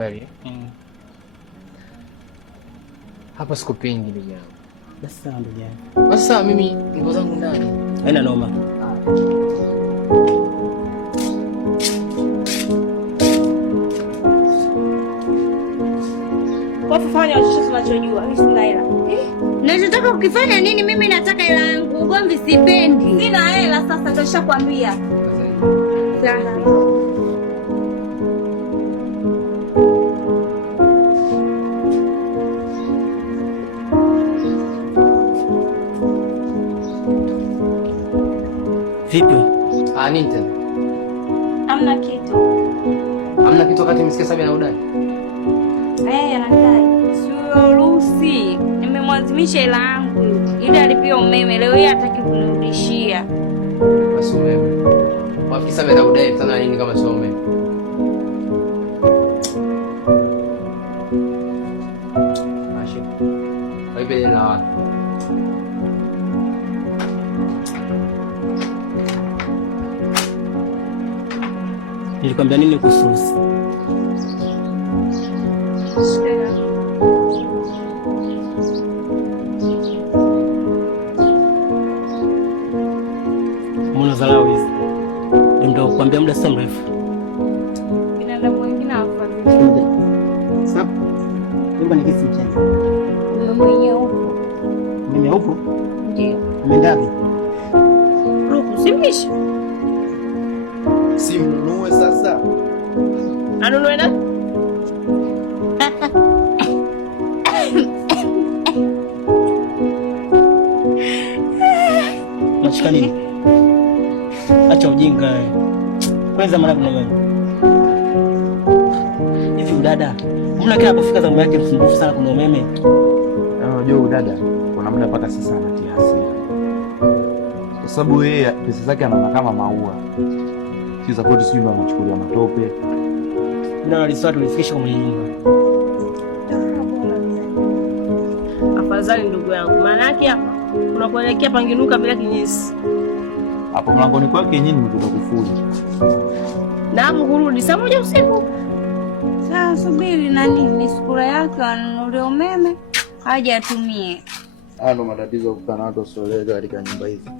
Kweli? Hapa sikupingi ndugu yangu. Basi sawa ndugu yangu. Basi sawa, mimi niko zangu ndani. Haina noma. Kwa kufanya chochote unachojua, mimi sina hela. Nachotaka ukifanya nini? Mimi nataka hela yangu. Ugomvi sipendi. Sina hela sasa, ndio nishakwambia. Sawa. Vipi? Nini tena? Hamna kitu. Hamna kitu wakati msikia Sabi anadai? Anadai. Sio ruhusi. Nimemwazimisha hela yangu ili alipia umeme. Leo hii hataki kunirudishia. Basi umeme. Wapi Sabi anadai tena nini kama sio umeme? Mashi. Wewe na wapi? Nilikwambia nini kuhusu Rusi? Mbona dharau hizi? Ndio kukwambia muda si mrefu. Binadamu wengine hawafadhili. Sasa, nyumba ni kesi mchana. Mimi mwenyewe huko. Mimi huko? Ndio. Umendapi? Ruku, simlisha. Simnunue sasa. Anunue na? Unachika nini? Acha ujinga. Kwanza mara kuna wewe. Hivi udada, mbona kila kufika zamu yake msumbufu sana kuna umeme? Unajua udada, kuna muda mpaka sasa anatia hasira. Kwa sababu yeye pesa zake anaona kama maua. Sisi kwetu sisi ndio anachukulia matope. Ndio aliswatu tulifikisha kwa nyumba. Afadhali ndugu yangu. Maana yake hapa unapoelekea panginuka bila kinyesi. Hapo mlangoni kwake nyinyi mmetoka kufuli. Na hapo kurudi saa moja usiku. Sawa, subiri nani misukura yake anunulie umeme aje atumie. Ndo matatizo kukana watu wasioeleweka katika nyumba hizi.